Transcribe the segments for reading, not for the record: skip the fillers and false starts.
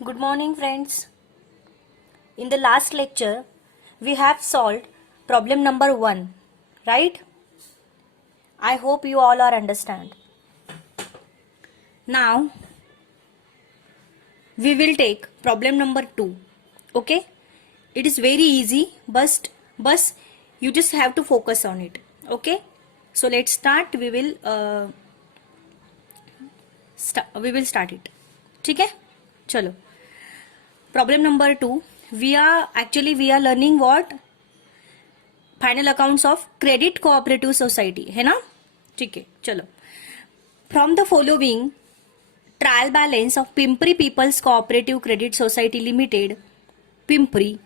Good morning, friends. In the last lecture, we have solved problem number 1, right? I hope you all are understand. Now, we will take problem number 2. Okay? It is very easy, but you just have to focus on it. Okay? So let's start. We will start it. ठीक है? चलो. Problem number 2, we are learning what? Final accounts of credit cooperative society, है ना? ठीक है, चलो. From the following, trial balance of Pimpri People's Cooperative Credit Society Limited, Pimpri,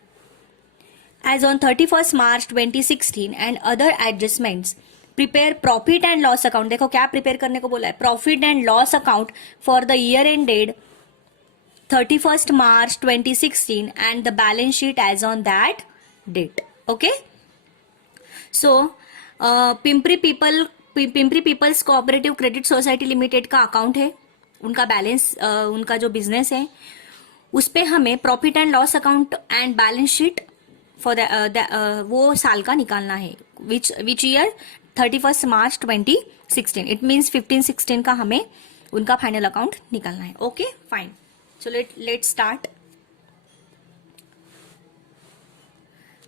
as on 31st March 2016 and other adjustments, prepare profit and loss account. देखो क्या prepare करने को बोला है? Profit and loss account for the year ended 31st March 2016 and the balance sheet as on that date. Okay? So, Pimpri peoples cooperative credit society limited का account है, उनका balance, उनका जो बिजनेस है उस पे हमें profit and loss account and balance sheet for वो साल का निकालना है. Which year? 31st March 2016. It means 15-16 का हमें उनका फाइनल अकाउंट निकालना है. Okay, fine. So let's start.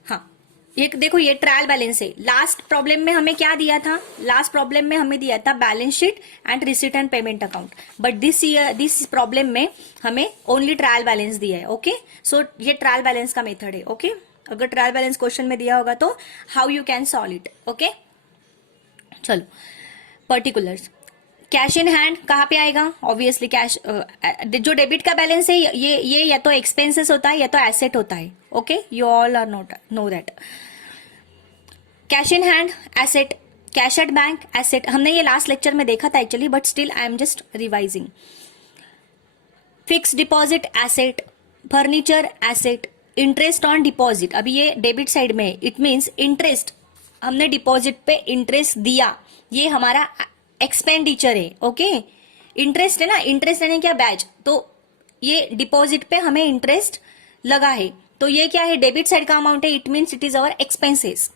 हाँ, ये देखो, ये ट्रायल बैलेंस है. लास्ट प्रॉब्लम में हमें क्या दिया था? लास्ट प्रॉब्लम में हमें दिया था balance sheet and receipt and payment account. But this problem में हमें ओनली ट्रायल बैलेंस दिया है. ओके, सो ये ट्रायल बैलेंस का मेथड है. ओके, अगर ट्रायल बैलेंस क्वेश्चन में दिया होगा तो how you can solve it. Okay, चलो. पर्टिकुलर्स. कैश इन हैंड कहाँ पे आएगा? ऑब्वियसली कैश, जो डेबिट का बैलेंस है ये या तो एक्सपेंसेस होता है या तो एसेट होता है. Okay, you all are know that. Cash in hand asset, cash at bank asset. हमने ये लास्ट लेक्चर में देखा था actually, but still I am just revising. Fix deposit asset, furniture asset, interest on deposit. अभी ये debit side में है. It means interest, हमने डिपॉजिट पे इंटरेस्ट दिया, ये हमारा एक्सपेंडिचर है. ओके, इंटरेस्ट है ना, इंटरेस्ट यानी क्या? बैच. तो ये डिपॉजिट पे हमें इंटरेस्ट लगा है, तो ये क्या है? डेबिट साइड का अमाउंट है. It means it is our expenses.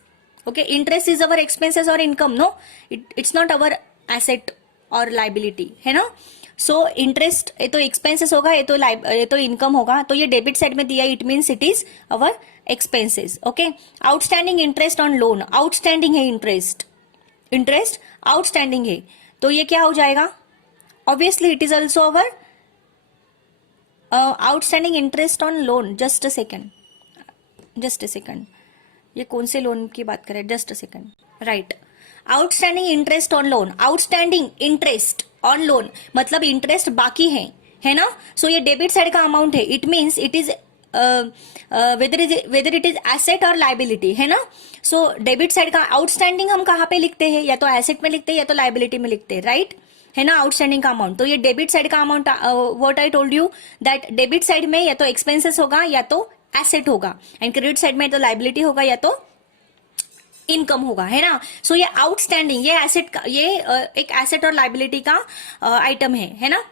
Okay, interest is our expenses और income. No, it's not our asset और लाइबिलिटी, है ना. सो इंटरेस्ट ये तो एक्सपेंसेस होगा, ये तो इनकम होगा. तो ये डेबिट साइड में दिया, it means it is our expenses. Okay, outstanding interest on loan. Outstanding है इंटरेस्ट आउटस्टैंडिंग है, तो ये क्या हो जाएगा? Obviously it is also our outstanding interest on loan. Just a second, ये कौन से लोन की बात करें? Just a second. Right, outstanding interest on loan. Outstanding interest on loan मतलब इंटरेस्ट बाकी है ना. सो ये डेबिट साइड का अमाउंट है. It means it is whether it is asset और लाइबिलिटी, है ना. सो डेबिट साइड का आउटस्टैंडिंग हम कहाँ पे लिखते हैं? या तो एसेट में लिखते हैं या तो लाइबिलिटी में लिखते हैं, राइट, है ना. आउटस्टैंडिंग का अमाउंट, तो ये डेबिट साइड का amount, what I told you that debit side में या तो एक्सपेंसेस होगा या तो एसेट होगा, एंड क्रेडिट साइड में तो लाइबिलिटी होगा या तो इनकम होगा, है ना. सो ये आउटस्टैंडिंग, ये एसेट का, ये एक एसेट और लाइबिलिटी का आइटम है ना.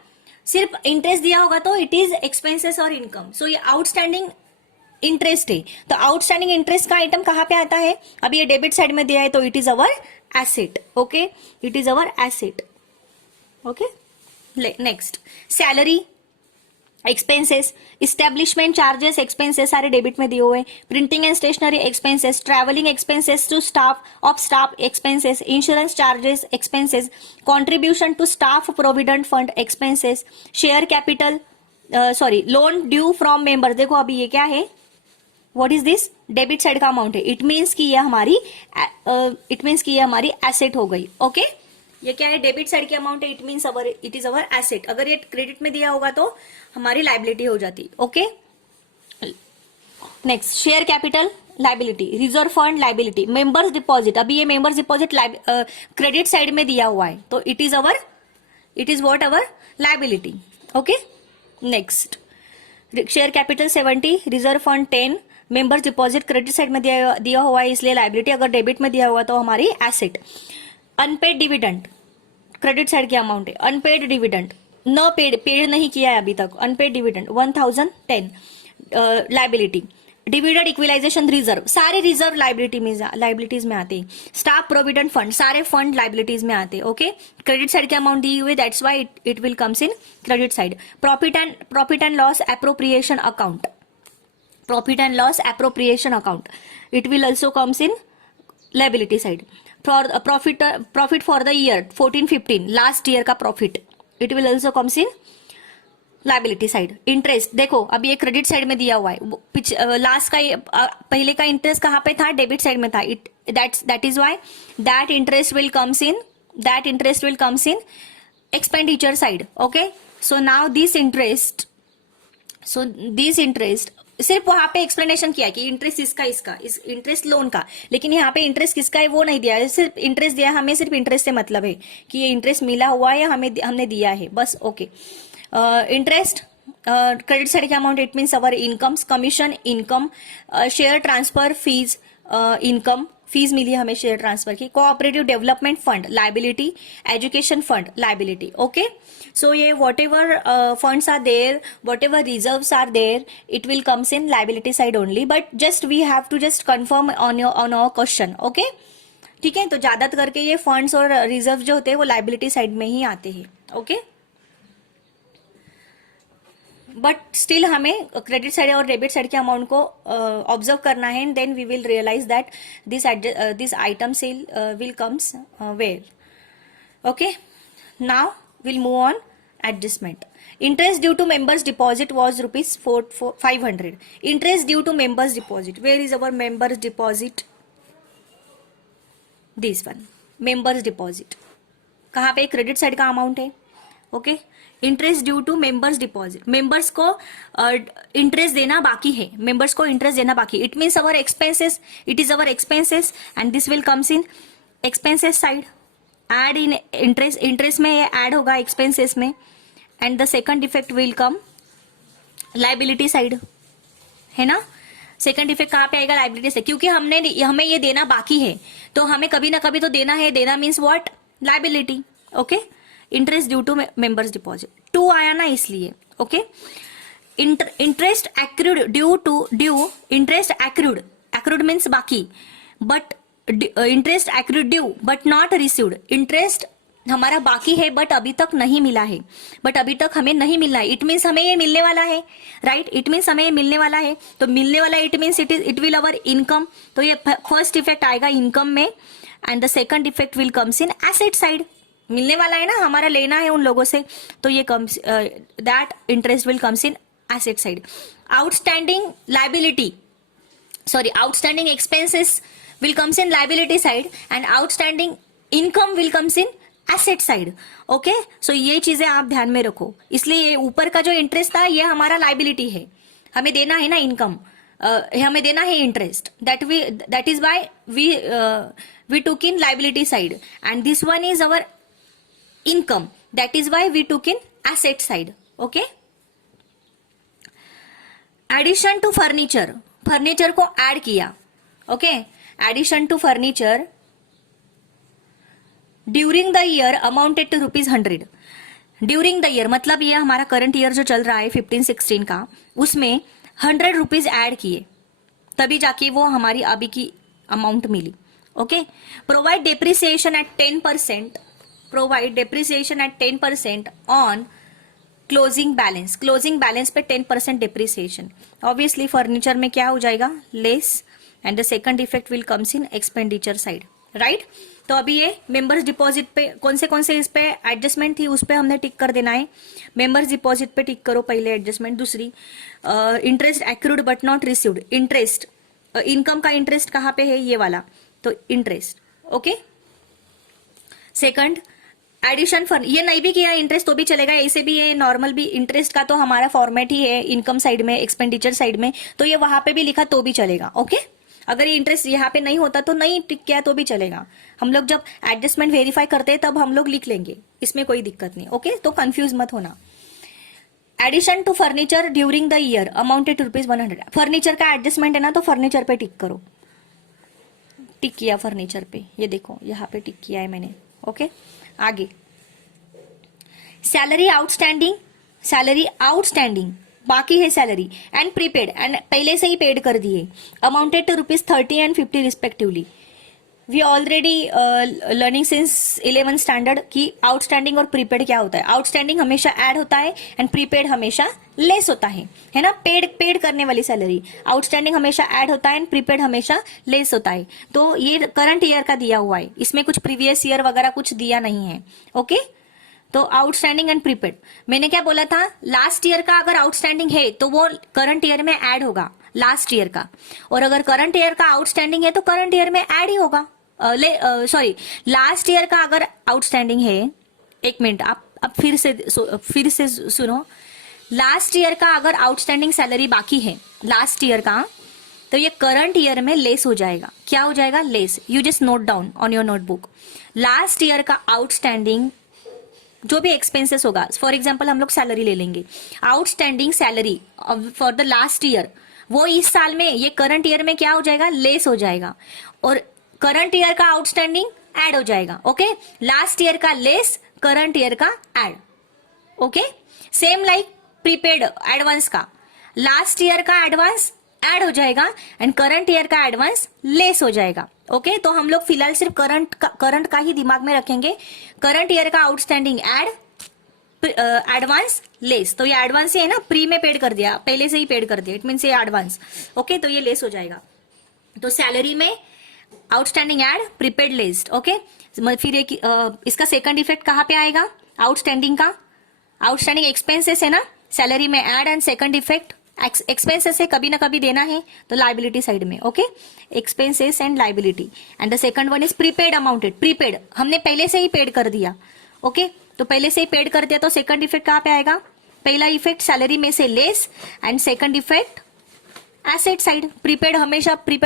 सिर्फ इंटरेस्ट दिया होगा तो इट इज एक्सपेंसेस और इनकम. सो ये आउटस्टैंडिंग इंटरेस्ट है. तो आउटस्टैंडिंग इंटरेस्ट का आइटम कहाँ पे आता है? अभी ये डेबिट साइड में दिया है, तो it is our asset. Okay, it is our asset. Okay, next. Salary expenses, establishment charges expenses सारे डेबिट में दिए हुए. Printing and stationery expenses, travelling expenses to staff expenses, insurance charges expenses, contribution to staff provident fund expenses, share capital, loan due from member. देखो अभी ये क्या है? What is this? Debit side का अमाउंट है. इट मीन्स कि ये हमारी एसेट हो गई. ओके, ये क्या है? डेबिट साइड की अमाउंट है. It means it is our asset. अगर ये क्रेडिट में दिया होगा तो हमारी लाइबिलिटी हो जाती. Okay, next. Share capital liability, reserve fund liability, members deposit. अभी ये मेंबर्स डिपॉजिट क्रेडिट साइड में दिया हुआ है, तो it is what? Our liability. Okay, next. Share capital 70, reserve fund 10, members deposit credit side में दिया हुआ है, इसलिए लाइबिलिटी. अगर डेबिट में दिया हुआ तो हमारी asset. Unpaid dividend credit side की अमाउंट है. अनपेड डिविडेंड न पेड नहीं किया है अभी तक, unpaid dividend 1010, liability, dividend equalisation reserve, सारे रिजर्व लाइबिलिटीज में आते हैं, स्टाफ प्रोविडेंट फंड, सारे फंड लाइबिलिटीज में आते हैं। ओके, क्रेडिट साइड के अमाउंट दी हुई, that's why it will comes in credit side. Profit and loss appropriation account, profit and loss appropriation account, it will also comes in liability side. For profit for the year 14-15, last year का profit, it will also comes in liability side. Interest देखो अभी ये credit side में दिया हुआ है, last का पहले का इंटरेस्ट कहाँ पे था, डेबिट साइड में था, that is why that interest will comes in expenditure side. Okay, so now this interest सिर्फ वहां पे एक्सप्लेनेशन किया कि इंटरेस्ट इसका इस इंटरेस्ट लोन का, लेकिन यहाँ पे इंटरेस्ट किसका है वो नहीं दिया है, सिर्फ इंटरेस्ट दिया, हमें सिर्फ इंटरेस्ट से मतलब है कि ये इंटरेस्ट मिला हुआ है या हमने दिया है, बस। ओके, इंटरेस्ट क्रेडिट साइड के amount, it means our incomes, commission income, share transfer fees income, fees मिली हमें शेयर ट्रांसफर की, cooperative development fund liability, education fund liability. Okay, so ये whatever funds are there, whatever reserves are there, it will comes in liability side only, but just we have to just confirm on our question. Okay, ठीक है, तो ज्यादातर करके ये funds और reserve जो होते हैं वो लाइबिलिटी साइड में ही आते हैं। ओके, बट स्टिल हमें क्रेडिट साइड और डेबिट साइड के अमाउंट को ऑब्जर्व करना है, and then we will realise that this item sell will comes where. Okay, now will move on adjustment. Interest due to members deposit was ₹500. Interest due to members deposit, where is our members deposit, this one, members deposit कहाँ पे, credit side का amount है। Okay, interest due to members deposit, members को interest देना बाकी है, members को interest देना बाकी, it means our expenses, it is our expenses, and this will comes in expenses side, add in interest में ये ऐड होगा एक्सपेंसेस में, and the second effect will come liability side, है ना। सेकंड इफेक्ट कहाँ पे आएगा, लाइबिलिटी से, क्योंकि हमें ये देना बाकी है, तो हमें कभी ना कभी तो देना है, देना means what, liability. Okay, interest due to members deposit 2 आया ना इसलिए। Okay, interest accrued due to interest accrued means बाकी, but interest accrued due but not received, interest हमारा बाकी है बट अभी तक नहीं मिला है, बट अभी तक हमें नहीं मिला है, इट मीन्स हमें ये मिलने वाला है, राइट, इट मीन्स हमें ये मिलने वाला है, तो मिलने वाला it means it will our income, तो ये फर्स्ट इफेक्ट आएगा इनकम में, and the second effect will comes in asset side, मिलने वाला है ना, हमारा लेना है उन लोगों से, तो ये comes that interest will comes in asset side. Outstanding liability, sorry, outstanding expenses will comes in liability side, and outstanding income will comes in asset side. Okay, so ये चीजें आप ध्यान में रखो, इसलिए ये ऊपर का जो इंटरेस्ट था ये हमारा लाइबिलिटी है, हमें देना है ना इनकम, हमें देना है interest, that is why we took in liability side, and this one is our income, that is why we took in asset side. Okay, addition to furniture को add किया। Okay, addition to furniture during the year amounted to ₹100. ड्यूरिंग the year मतलब ये हमारा current year जो चल रहा है 15-16 का, उसमें ₹100 ऐड किए, तभी जाके वो हमारी अभी की अमाउंट मिली। Okay, provide depreciation at 10%, provide depreciation at 10% on closing balance, closing balance पे 10% डेप्रिसिएशन, ऑब्वियसली फर्नीचर में क्या हो जाएगा, less, and the second effect will comes in expenditure side, right. तो अभी ये मेंबर्स डिपॉजिट पे कौन से इस पे एडजस्टमेंट थी, उस पे हमने टिक कर देना है, मेंबर्स डिपॉजिट पे टिक करो पहले एडजस्टमेंट। दूसरी, interest accrued but not received, interest income का इंटरेस्ट कहाँ पे है, ये वाला, तो interest. Okay, second edition fund, ये नहीं भी किया इंटरेस्ट तो भी चलेगा, ऐसे भी ये नॉर्मल भी इंटरेस्ट का तो हमारा फॉर्मेट ही है इनकम साइड में, एक्सपेंडिचर साइड में, तो ये वहां पे भी लिखा तो भी चलेगा। ओके, अगर ये इंटरेस्ट यहाँ पे नहीं होता तो नहीं टिक किया तो भी चलेगा, हम लोग जब एडजस्टमेंट वेरीफाई करते हैं तब हम लोग लिख लेंगे, इसमें कोई दिक्कत नहीं। ओके, तो कंफ्यूज मत होना। Addition to furniture during the year amounted to ₹100, furniture का एडजस्टमेंट है ना, तो फर्नीचर पे टिक करो, टिक किया फर्नीचर पे, ये देखो यहाँ पे टिक किया है मैंने। ओके, आगे सैलरी आउटस्टैंडिंग, सैलरी आउटस्टैंडिंग बाकी है सैलरी, एंड प्रीपेड, एंड पहले से ही पेड कर दिए, amounted to ₹30 and 50 respectively. We already learning since 11 standard कि आउटस्टैंडिंग और प्रीपेड क्या होता है. आउटस्टैंडिंग हमेशा ऐड होता है एंड प्रीपेड हमेशा लेस होता है ना. पेड करने वाली सैलरी, आउटस्टैंडिंग हमेशा ऐड होता है एंड प्रीपेड हमेशा लेस होता है. तो ये करंट ईयर का दिया हुआ है, इसमें कुछ प्रीवियस ईयर वगैरह कुछ दिया नहीं है. ओके तो आउटस्टैंडिंग एंड प्रीपेड, मैंने क्या बोला था, लास्ट ईयर का अगर आउटस्टैंडिंग है तो वो करंट ईयर में ऐड होगा लास्ट ईयर का, और अगर करंट ईयर का आउटस्टैंडिंग है तो करंट ईयर में ऐड ही होगा. सॉरी, लास्ट ईयर का अगर आउटस्टैंडिंग है, एक मिनट आप फिर से सुनो. लास्ट ईयर का अगर आउटस्टैंडिंग सैलरी बाकी है लास्ट ईयर का, तो ये करंट ईयर में लेस हो जाएगा. क्या हो जाएगा? Less. You just note down on your notebook. Last year का आउटस्टैंडिंग जो भी एक्सपेंसेस होगा, फॉर एग्जाम्पल हम लोग सैलरी ले लेंगे, outstanding salary for the last year, वो इस साल में, ये करंट ईयर में क्या हो जाएगा? लेस हो जाएगा, और करंट ईयर का आउटस्टैंडिंग ऐड हो जाएगा. ओके, लास्ट ईयर का लेस, करंट ईयर का add. Okay, same like prepaid advance का, लास्ट ईयर का एडवांस ऐड हो जाएगा एंड करंट ईयर का एडवांस लेस हो जाएगा. ओके तो हम लोग फिलहाल सिर्फ करंट का ही दिमाग में रखेंगे. करंट ईयर का आउटस्टैंडिंग ऐड, एडवांस लेस. तो ये एडवांस ही है ना, प्री में पेड कर दिया, पहले से ही पेड कर दिया, इट मीन्स ये एडवांस. ओके तो ये लेस हो जाएगा. तो सैलरी में आउटस्टैंडिंग ऐड, प्रीपेड लेस्ड. ओके फिर एक इसका सेकंड इफेक्ट कहाँ पे आएगा? आउटस्टैंडिंग का, आउटस्टैंडिंग एक्सपेंसेस है ना, सैलरी में add, and second effect expenses है, कभी ना कभी देना है तो लाइबिलिटी साइड में. Okay, expenses and liability, and the second one is prepaid amounted. Prepaid हमने पहले से ही पेड कर दिया. ओके तो पहले से ही पेड कर दिया, तो सेकंड इफेक्ट कहाँ पे आएगा? पहला इफेक्ट सैलरी में से less, and second effect asset side. Prepaid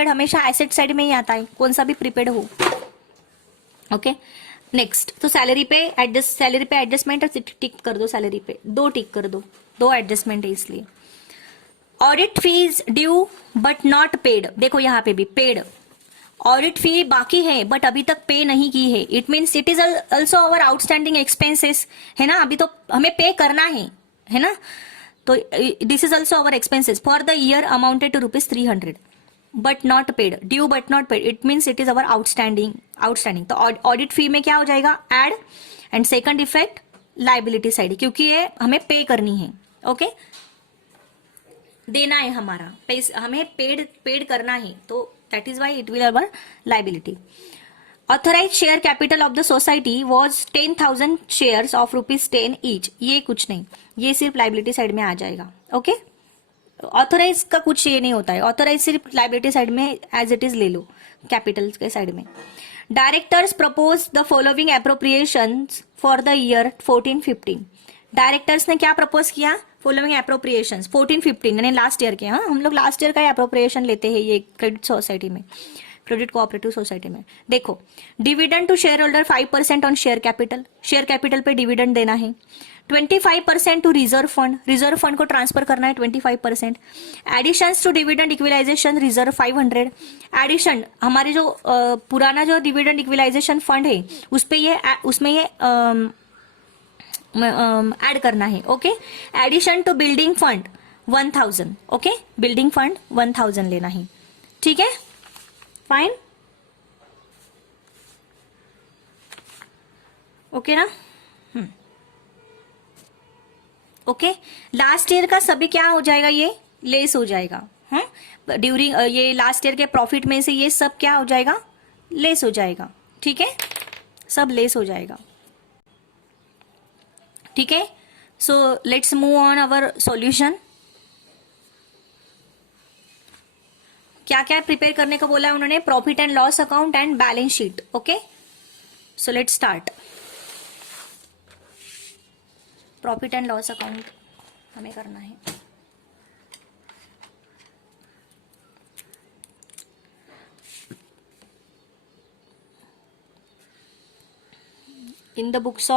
हमेशा एसेट साइड में ही आता है, कौन सा भी प्रीपेड हो. ओके नेक्स्ट, तो सैलरी पे एडजस्टमेंट टिक कर दो, सैलरी पे 2 टिक कर दो, 2 एडजस्टमेंट है इसलिए. Audit fees due but not paid, देखो यहाँ पे भी पेड, ऑडिट फी बाकी है बट अभी तक पे नहीं की है, it means it is also our outstanding expenses, है ना, अभी तो हमें पे करना है ना. तो this is also our expenses for the year amounted to ₹300 but not paid, due but not paid, it means it is our outstanding. तो ऑडिट फी में क्या हो जाएगा? Add, and second effect liability side, क्योंकि ये हमें पे करनी है. ओके देना है हमारा पैसा, हमें पेड करना है, तो that is why it will our liability. Authorise share capital of the society was 10,000 shares of ₹10 each. ये कुछ नहीं, ये सिर्फ लाइबिलिटी साइड में आ जाएगा. ओके ऑथराइज का कुछ ये नहीं होता है, ऑथराइज सिर्फ लाइबिलिटी साइड में एज इट इज ले लो, कैपिटल के साइड में. Directors propose the following appropriation for the year 14-15. Directors ने क्या प्रपोज किया? फॉलोइंग अप्रोप्रिएशन 14-15 यानी लास्ट ईयर के. हाँ हम लोग लास्ट ईयर का अप्रोप्रिएशन लेते हैं ये क्रेडिट सोसाइटी में, क्रेडिट कोऑपरेटिव सोसाइटी में. देखो dividend to share holder 5% on share capital पे डिविडेंड देना है. 25% टू रिजर्व फंड को ट्रांसफर करना है 25%. Additions to dividend equalisation reserve 500. Addition हमारे जो पुराना जो डिविडेंड इक्विलाइजेशन फंड है उसमें ये ऐड करना है. Okay addition to building fund 1000. Okay building fund 1000 लेना है. ठीक है फाइन. ओके ना. ओके लास्ट ईयर का सभी क्या हो जाएगा? ये लेस हो जाएगा. ड्यूरिंग ये लास्ट ईयर के प्रॉफिट में से ये सब क्या हो जाएगा? लेस हो जाएगा. ठीक है सब लेस हो जाएगा. ठीक है so let's move on our solution. क्या क्या प्रिपेयर करने को बोला है उन्होंने? Profit and loss account and balance sheet. Okay so let's start. Profit and loss account हमें करना है. in the books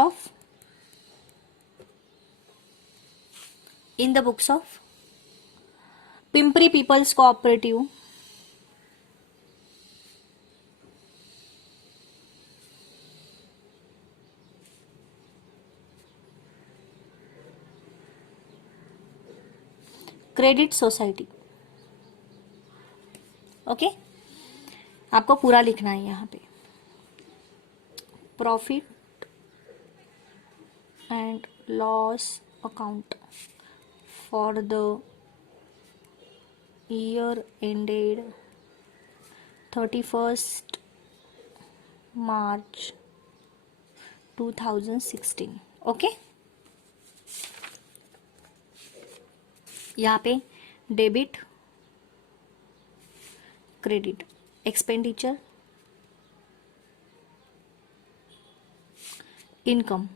of Pimpri People's Cooperative, credit society. Okay, आपको पूरा लिखना है यहाँ पे। Profit and loss account for the year ended 31st March 2016। Okay, यहाँ पे डेबिट, क्रेडिट, एक्सपेंडिचर, इनकम,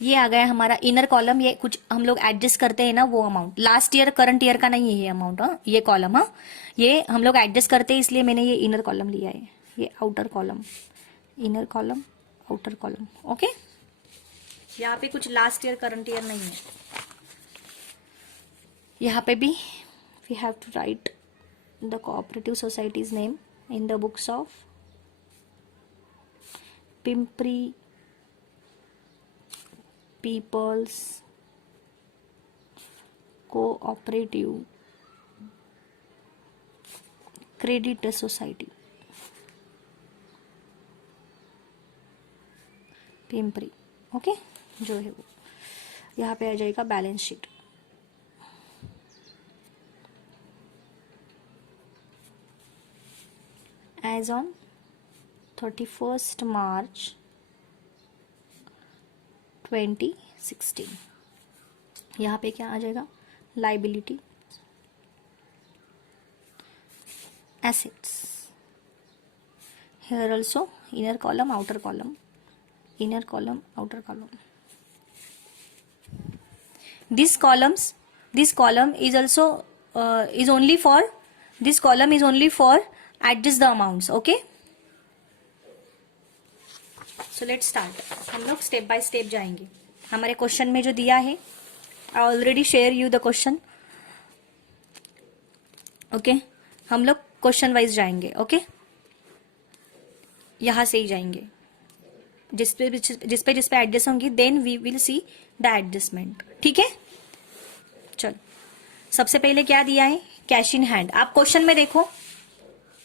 ये आ गया हमारा इनर कॉलम। ये कुछ हम लोग एडजस्ट करते हैं ना, वो amount last year current year का नहीं है ये अमाउंट। हाँ, ये कॉलम, हाँ ये हम लोग एडजस्ट करते हैं, इसलिए मैंने ये इनर कॉलम लिया है। ये outer column, inner column, outer column. Okay, यहाँ पे कुछ लास्ट ईयर करंट ईयर नहीं है। यहाँ पे भी we have to write the cooperative societies name in the books of Pimpri peoples cooperative credit society, Pimpri. Okay, जो है वो यहाँ पे आ जाएगा balance sheet. As on 31st March 2016। यहाँ पे क्या आ जाएगा? Liability, assets. Here also inner column, outer column, inner column, outer column. This column is also is only for, this column is only for adjust the amounts. Okay, so let's start. हम लोग step by step जाएंगे। हमारे question में जो दिया है, I already share you the question. Okay, हम लोग क्वेश्चन वाइज जाएंगे। ओके, यहां से ही जाएंगे, जिस पे एडजस्ट होंगी, then we will see the adjustment. ठीक है, चलो सबसे पहले क्या दिया है? Cash in hand. आप क्वेश्चन में देखो।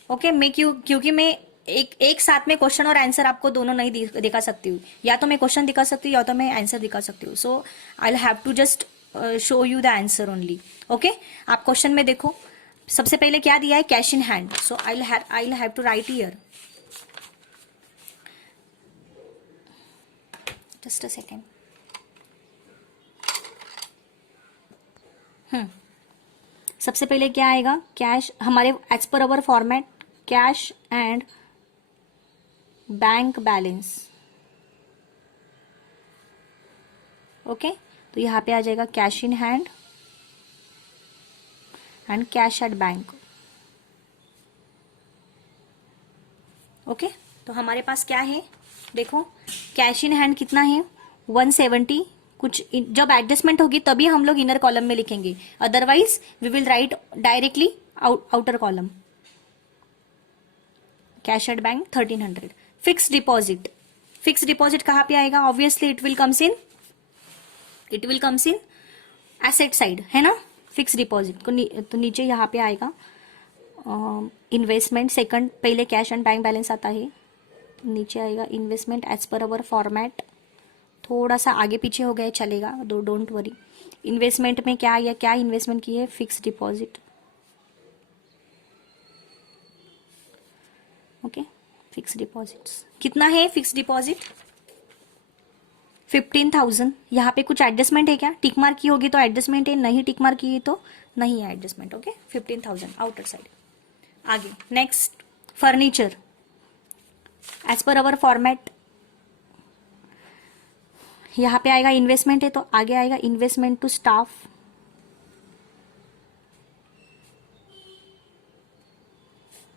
ओके, मैं क्योंकि मैं एक साथ में क्वेश्चन और आंसर आपको दोनों नहीं दिखा सकती हूँ। या तो मैं क्वेश्चन दिखा सकती हूँ या तो मैं आंसर दिखा सकती हूँ। So I will have to just show you the answer only. Okay, आप क्वेश्चन में देखो। सबसे पहले क्या दिया है? Cash in hand. So I will have to write here, just a second. सबसे पहले क्या आएगा? कैश, हमारे as per our format cash and bank balance. Okay, तो यहां पे आ जाएगा cash in hand and cash at bank. Okay, तो हमारे पास क्या है? देखो, कैश इन हैंड कितना है? 170। कुछ जब एडजस्टमेंट होगी तभी हम लोग इनर कॉलम में लिखेंगे, otherwise we will write directly outer column. Cash at bank 1300। Fix deposit, fix deposit कहाँ पे आएगा? Obviously it will comes in asset side, है ना। फिक्स डिपॉजिट को तो नीचे यहाँ पे आएगा इन्वेस्टमेंट। सेकंड, पहले कैश एंड बैंक बैलेंस आता है, नीचे आएगा investment as per our format. थोड़ा सा आगे पीछे हो गए, चलेगा, डोंट वरी। इन्वेस्टमेंट में क्या आया? क्या इन्वेस्टमेंट की है? Fix deposit. Okay, fix deposits कितना है? Fix deposit 15,000। यहाँ पे कुछ एडजस्टमेंट है क्या? टिक मार्क की होगी तो एडजस्टमेंट है, नहीं टिक मार्क की तो नहीं है एडजस्टमेंट। Okay, 15,000 outer side. आगे next, furniture as per our format. यहाँ पे आएगा इन्वेस्टमेंट है तो आगे आएगा इन्वेस्टमेंट टू स्टाफ।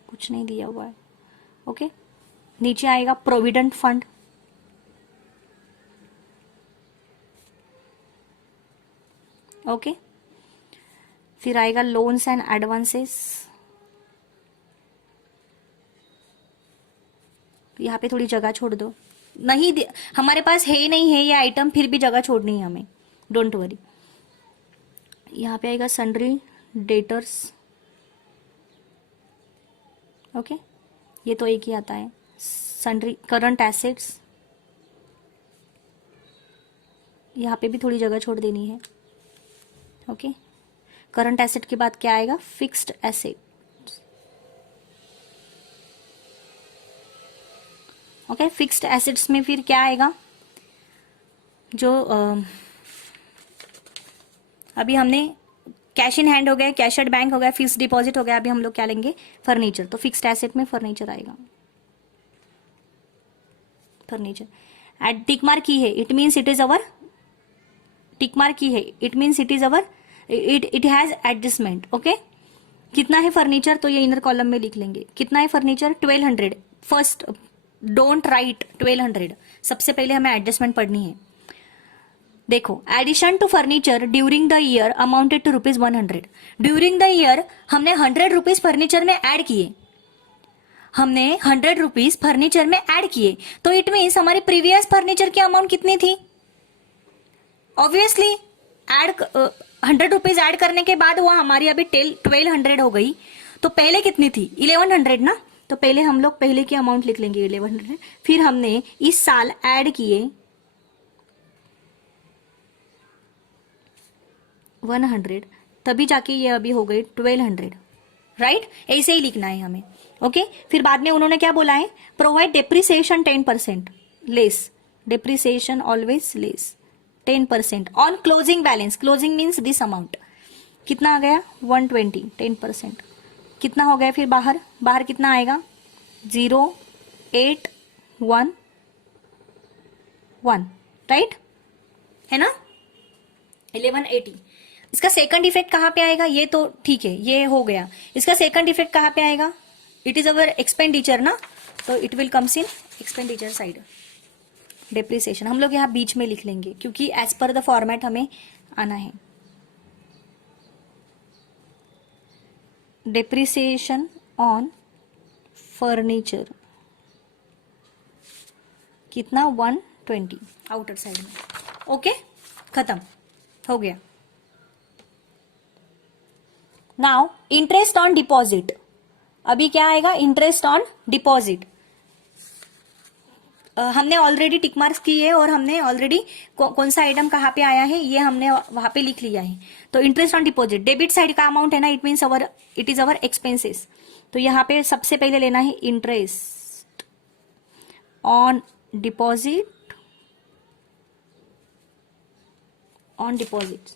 कुछ नहीं दिया हुआ है। ओके, नीचे आएगा प्रोविडेंट फंड। ओके, फिर आएगा लोन्स एंड एडवांसेस। यहाँ पे थोड़ी जगह छोड़ दो। नहीं, हमारे पास है ही नहीं है ये आइटम, फिर भी जगह छोड़नी है हमें, डोंट वरी। यहाँ पे आएगा सन्ड्री डेटर्स, ओके, ये तो एक ही आता है। सन्ड्री करंट एसेट्स, यहाँ पे भी थोड़ी जगह छोड़ देनी है, ओके। करंट एसेट के बाद क्या आएगा, fixed asset, okay. Fixed assets में फिर क्या आएगा, जो अभी हमने कैश इन हैंड हो गया, कैश एट बैंक हो गया, फिक्स्ड डिपॉजिट हो गया, अभी हम लोग क्या लेंगे, फर्नीचर। तो फिक्स्ड एसेट में फर्नीचर आएगा, फर्नीचर। एट टिक मार्क की है, it means it is our, tick mark की है, it means it is our, it has adjustment, okay. कितना है फर्नीचर, तो ये इनर कॉलम में लिख लेंगे, कितना है फर्नीचर, 1200। फर्स्ट डोंट राइट 1200, सबसे पहले हमें एडजस्टमेंट पढ़नी है। देखो, addition to furniture during the year amounted to ₹100। ड्यूरिंग द ईयर हमने 100 रुपीज फर्नीचर में ऐड किए, हमने 100 रुपीज फर्नीचर में ऐड किए, तो इट मीन्स हमारी प्रीवियस फर्नीचर की अमाउंट कितनी थी, ऑब्वियसली ऐड 100 रुपीज ऐड करने के बाद वो हमारी अभी 1200 हो गई। तो पहले कितनी थी, 1100 ना। तो पहले हम लोग पहले की अमाउंट लिख लेंगे 1100, फिर हमने इस साल ऐड किए 100, तभी जाके ये अभी हो गई 1200, राइट। ऐसे ही लिखना है हमें, ओके। फिर बाद में उन्होंने क्या बोला है, provide depreciation 10% less, depreciation always less 10% on closing balance. Closing means this amount, कितना आ गया 120, 10% कितना हो गया, फिर बाहर, बाहर कितना आएगा 0811, राइट है ना, 1180। इसका सेकंड इफेक्ट कहां पे आएगा, ये तो ठीक है, ये हो गया। इसका सेकंड इफेक्ट कहां पे आएगा, इट इज अवर एक्सपेंडिचर ना, तो it will comes in expenditure side. Depreciation हम लोग यहाँ बीच में लिख लेंगे, क्योंकि एज पर द फॉर्मेट हमें आना है। डेप्रिसिएशन ऑन फर्नीचर कितना 120 आउटर साइड में, ओके, खत्म हो गया। नाउ इंटरेस्ट ऑन डिपॉजिट, अभी क्या आएगा, इंटरेस्ट ऑन डिपॉजिट। हमने ऑलरेडी टिक मार्क्स की है और हमने ऑलरेडी कौन सा आइटम कहाँ पे आया है ये हमने वहां पे लिख लिया है। तो interest on deposit debit side का अमाउंट है ना, it means our, it is our expenses. तो यहाँ पे सबसे पहले लेना है interest on deposit, on deposit,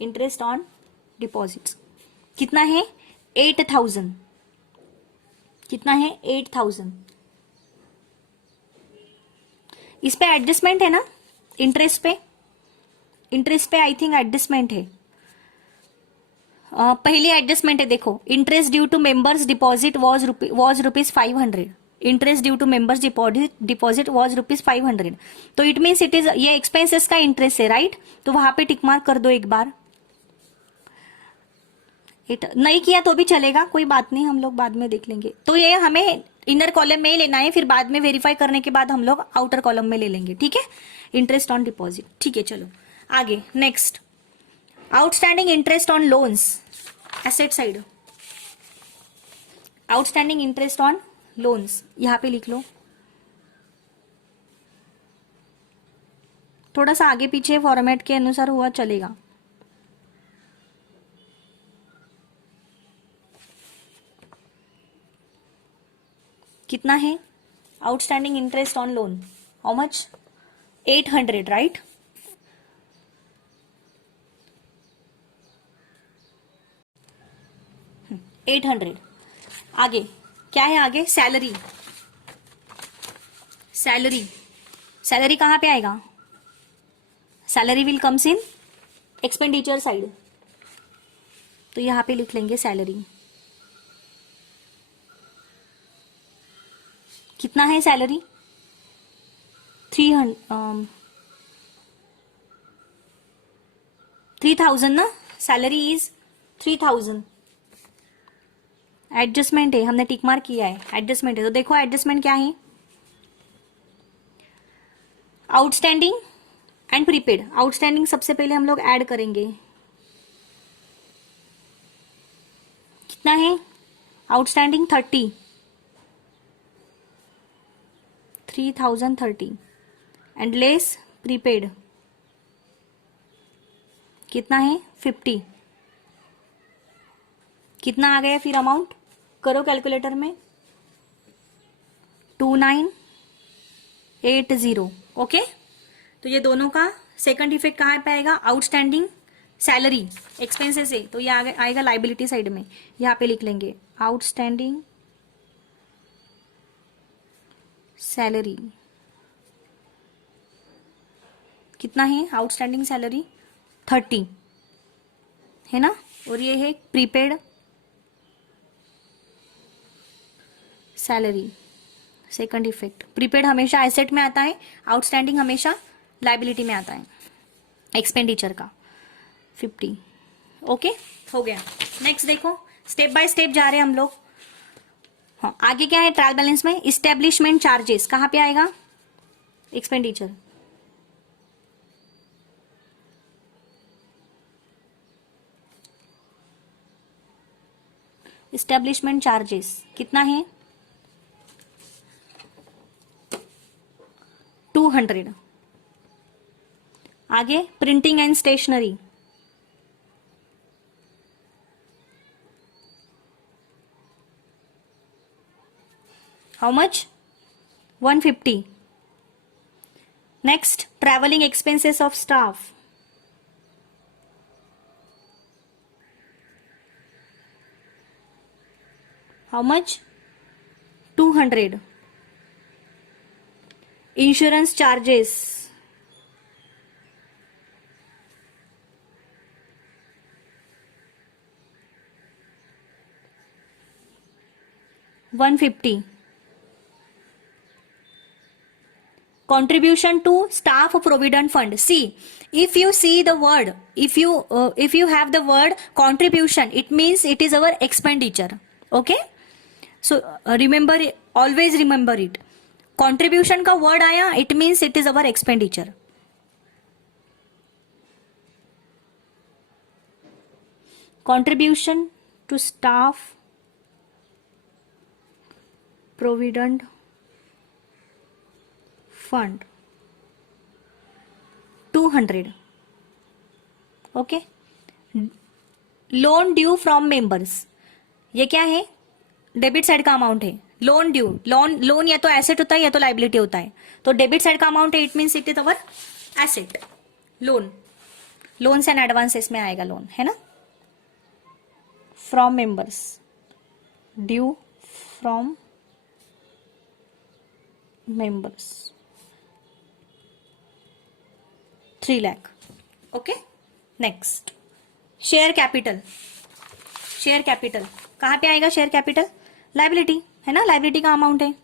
interest on deposits कितना है 8000, कितना है 8000। इस पे एडजस्टमेंट है ना, इंटरेस्ट पे, इंटरेस्ट पे आई थिंक एडजस्टमेंट है। पहली एडजस्टमेंट है, देखो, interest due to members deposit was ₹500, interest due to members deposit was ₹500। तो इट मीन्स इट इज, ये एक्सपेंसेस का इंटरेस्ट है, राइट। तो वहां पे टिक मार्क कर दो एक बार, नहीं किया तो भी चलेगा, कोई बात नहीं, हम लोग बाद में देख लेंगे। तो ये हमें इनर कॉलम में ही लेना है, फिर बाद में वेरीफाई करने के बाद हम लोग आउटर कॉलम में ले लेंगे, ठीक है। इंटरेस्ट ऑन डिपॉजिट, ठीक है। चलो आगे, next, outstanding interest on loans, asset side, outstanding interest on loans यहां पे लिख लो, थोड़ा सा आगे पीछे फॉर्मेट के अनुसार हुआ चलेगा। कितना है outstanding interest on loan, how much, 800, right. $800। आगे क्या है, आगे सैलरी, सैलरी, सैलरी कहां पे आएगा, salary will comes in expenditure side, तो यहां पे लिख लेंगे सैलरी। कितना है सैलरी, 3000 ना, सैलरी इज 3000। एडजस्टमेंट है, हमने टिक मार्क किया है, एडजस्टमेंट है। तो देखो एडजस्टमेंट क्या है, आउटस्टैंडिंग एंड प्रीपेड। आउटस्टैंडिंग सबसे पहले हम लोग ऐड करेंगे, कितना है आउटस्टैंडिंग? 3030 एंड लेस प्रीपेड कितना है? 50। कितना आ गया फिर अमाउंट? करो कैलकुलेटर में। 2980। ओके, तो ये दोनों का सेकंड इफेक्ट कहाँ पे आएगा? आउटस्टैंडिंग सैलरी एक्सपेंसेस है, तो ये आएगा लाइबिलिटी साइड में। यहाँ पे लिख लेंगे आउटस्टैंडिंग सैलरी। कितना है आउटस्टैंडिंग सैलरी? 30 है ना। और ये है prepaid salary. Second effect, prepaid हमेशा एसेट में आता है, आउटस्टैंडिंग हमेशा लाइबिलिटी में आता है एक्सपेंडिचर का। 50। ओके, हो गया। नेक्स्ट देखो, स्टेप बाय स्टेप जा रहे हैं हम लोग। हाँ, आगे क्या है ट्रायल बैलेंस में? इस्टेब्लिशमेंट चार्जेस कहाँ पे आएगा? एक्सपेंडिचर। इस्टेब्लिशमेंट चार्जेस कितना है? 200। आगे printing and stationery how much? 150। Next travelling expenses of staff how much? 200। Insurance charges 150। Contribution to staff provident fund. See, if you see the word, if you have the word contribution, it means it is our expenditure. Okay, so remember, always remember it. Contribution का word आया, it means it is our expenditure. Contribution to staff provident fund 200. Okay, loan due from members, ये क्या है? Debit side का amount है। Loan due, loan या तो asset होता है या तो लाइबिलिटी होता है, तो डेबिट साइड का अमाउंट है, it means it is our asset. Loans and advances में आएगा लोन, है ना। From members, due from members 3 lakh. Okay, next share capital. Share capital कहाँ पे आएगा? शेयर कैपिटल लाइबिलिटी है ना, लाइबिलिटी का अमाउंट है।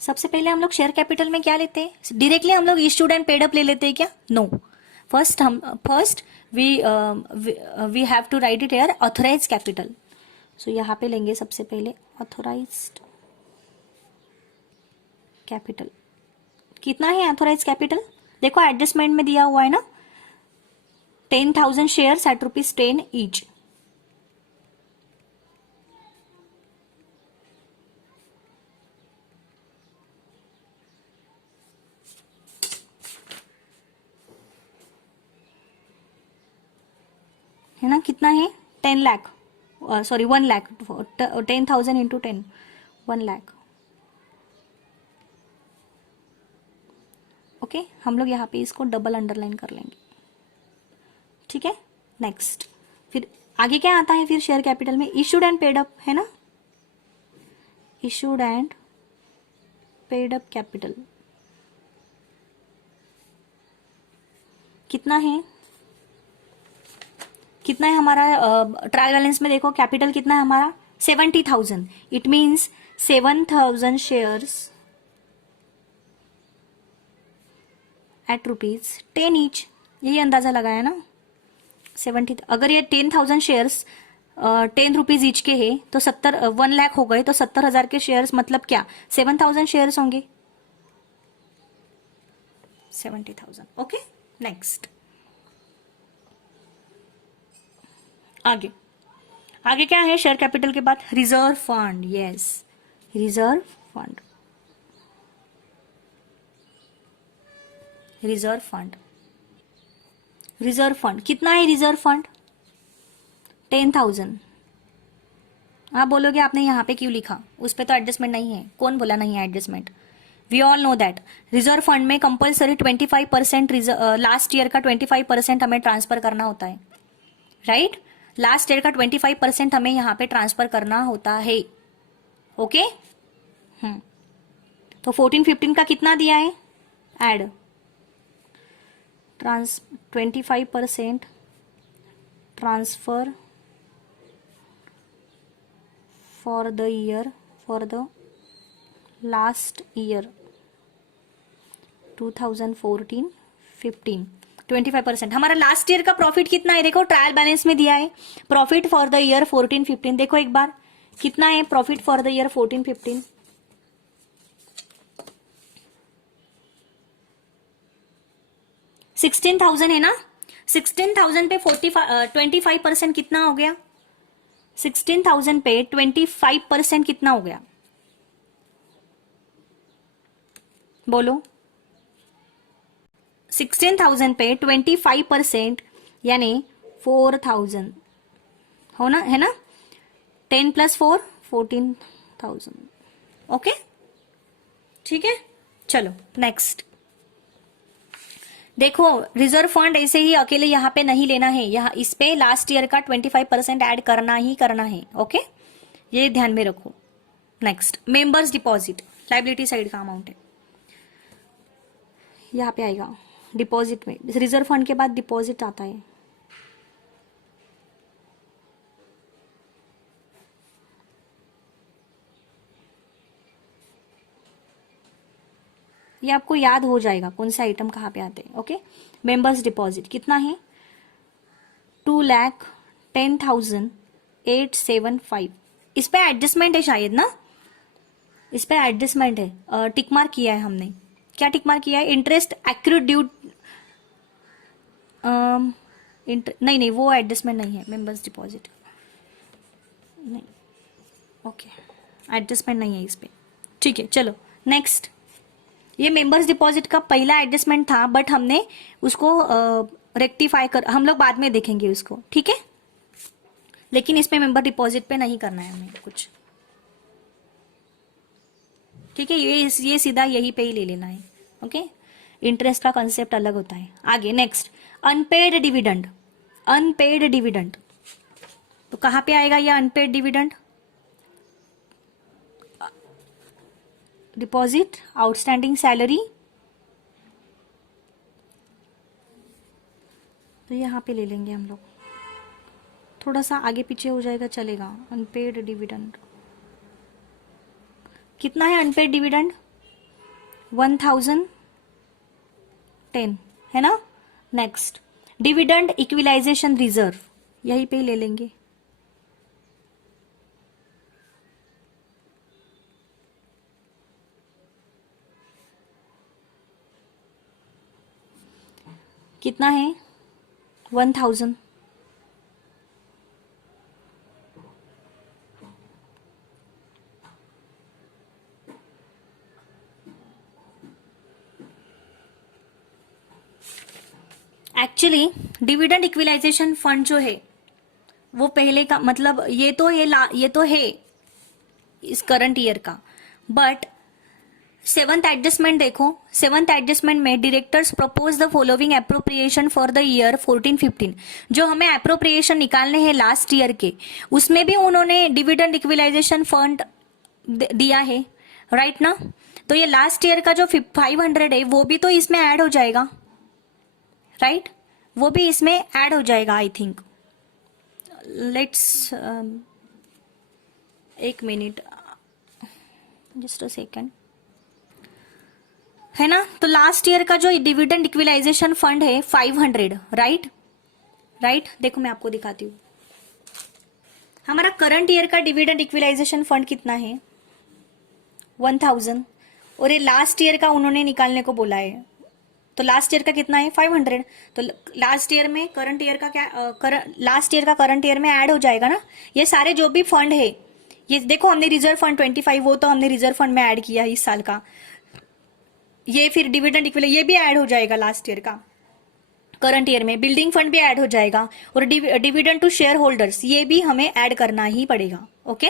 सबसे पहले हम लोग शेयर कैपिटल में क्या लेते हैं? डायरेक्टली हम लोग इश्यूड एंड पेड अप ले लेते हैं क्या? No, first we have to write it here authorise capital. So यहाँ पे लेंगे सबसे पहले ऑथराइज्ड कैपिटल। कितना है ऑथराइज कैपिटल? देखो एडजस्टमेंट में दिया हुआ है ना, 10,000 शेयर्स एट ₹10 ईच। है ना, कितना है? 10 lakh, sorry 1 lakh, 10,000 into 10, 1 lakh. Okay, हम लोग यहाँ पे इसको डबल अंडरलाइन कर लेंगे, ठीक है। नेक्स्ट, फिर आगे क्या आता है फिर शेयर कैपिटल में? इशूड एंड पेड अप, है ना, issued and paid up capital कितना है? कितना है हमारा ट्रायल बैलेंस में? देखो कैपिटल कितना है हमारा? 70,000। It means 7,000 shares at ₹10 each. यही अंदाजा लगाया ना, 70। अगर ये 10,000 शेयर्स 10 रुपीज ईच के है तो 1 लाख हो गए, तो 70,000 के शेयर्स मतलब क्या? 7,000 शेयर्स होंगे, 70,000। ओके, नेक्स्ट आगे आगे क्या है शेयर कैपिटल के बाद? Reserve fund. Yes, reserve fund. Reserve fund, reserve fund कितना है? Reserve fund 10,000। आप बोलोगे आपने यहाँ पे क्यों लिखा, उस पे तो एडजस्टमेंट नहीं है। कौन बोला नहीं है adjustment? We all know that reserve fund में कंपल्सरी 25% लास्ट ईयर का 25% हमें ट्रांसफर करना होता है, राइट? लास्ट ईयर का 25% हमें यहाँ पे ट्रांसफर करना होता है। ओके तो 14-15 का कितना दिया है? Add 25% transfer for the year, for the last year 2014-15 25%। हमारा लास्ट ईयर का प्रॉफिट कितना है? देखो ट्रायल बैलेंस में दिया है प्रॉफिट फॉर द ईयर 14-15। देखो एक बार कितना है प्रॉफिट फॉर द ईयर 14-15? 16,000 है ना? 16,000 पे 25% कितना हो गया? 16,000 पे 25% कितना हो गया? बोलो। 16,000 पे 25% यानी 4,000 हो ना, है ना? 10 + 4 14,000। ओके ठीक है, चलो नेक्स्ट। देखो रिजर्व फंड ऐसे ही अकेले यहाँ पे नहीं लेना है, यहाँ इस पे लास्ट ईयर का 25% ऐड करना ही करना है। ओके ये ध्यान में रखो। Next members deposit, liability side का अमाउंट है, यहाँ पे आएगा डिपॉजिट में। रिजर्व फंड के बाद डिपॉजिट आता है। ये आपको याद हो जाएगा कौन सा आइटम कहाँ पे आते हैं। ओके मेंबर्स डिपॉजिट कितना है? 2,10,875। इस पे एडजस्टमेंट है शायद ना, इस पे एडजस्टमेंट है। टिक मार्क किया है हमने। क्या टिक मार्क किया है? इंटरेस्ट एक्यूरेट ड्यू, नहीं नहीं वो एडजस्टमेंट नहीं है। मेंबर्स डिपॉजिट नहीं, ओके एडजस्टमेंट नहीं है इस पे। ठीक है चलो नेक्स्ट। ये मेंबर्स डिपॉजिट का पहला एडजस्टमेंट था बट हमने उसको रेक्टिफाई कर, हम लोग बाद में देखेंगे उसको, ठीक है? लेकिन इसमें मेंबर डिपॉजिट पे नहीं करना है हमें कुछ, ठीक है? ये सीधा यही पे ही ले लेना है। ओके इंटरेस्ट का कंसेप्ट अलग होता है। आगे next unpaid dividend. Unpaid dividend तो कहाँ पे आएगा ये unpaid dividend? Deposit outstanding salary, तो यहाँ पे ले लेंगे हम लोग। थोड़ा सा आगे पीछे हो जाएगा चलेगा। अनपेड डिविडेंड कितना है? अनपेड डिविडेंड 1,010 है ना? नेक्स्ट डिविडेंड इक्विलाइजेशन रिजर्व, यहीं पे ही ले लेंगे। कितना है? 1,000। एक्चुअली डिविडेंड इक्विलाइजेशन फंड जो है वो पहले का मतलब ये तो है इस करंट ईयर का, बट सेवंथ एडजस्टमेंट देखो। सेवंथ एडजस्टमेंट में directors propose the following appropriation for the year 14-15। जो हमें अप्रोप्रिएशन निकालने हैं लास्ट ईयर के, उसमें भी उन्होंने डिविडेंड इक्विलाइजेशन फंड दिया है, राइट ना? तो ये लास्ट ईयर का जो 500 है वो भी तो इसमें ऐड हो जाएगा, राइट? वो भी इसमें ऐड हो जाएगा आई थिंक। लेट्स एक मिनट, जस्ट अ सेकेंड, है ना? तो लास्ट ईयर का जो डिविडेंड इक्विलाइजेशन फंड है 500, राइट? राइट देखो मैं आपको दिखाती हूँ। हमारा करंट ईयर का डिविडेंड इक्विलाइजेशन फंड कितना है? 1,000। और ये लास्ट ईयर का उन्होंने निकालने को बोला है, तो लास्ट ईयर का कितना है 500। तो लास्ट ईयर में करंट ईयर का क्या, लास्ट ईयर का करंट ईयर में ऐड हो जाएगा ना। ये सारे जो भी फंड है, ये देखो हमने रिजर्व फंड 25 वो तो हमने रिजर्व फंड में ऐड किया है इस साल का। ये फिर डिविडेंड इक्विवेलेंट ये भी ऐड हो जाएगा लास्ट ईयर का करंट ईयर में। बिल्डिंग फंड भी ऐड हो जाएगा और डिविडेंड टू शेयर होल्डर्स ये भी हमें ऐड करना ही पड़ेगा। ओके,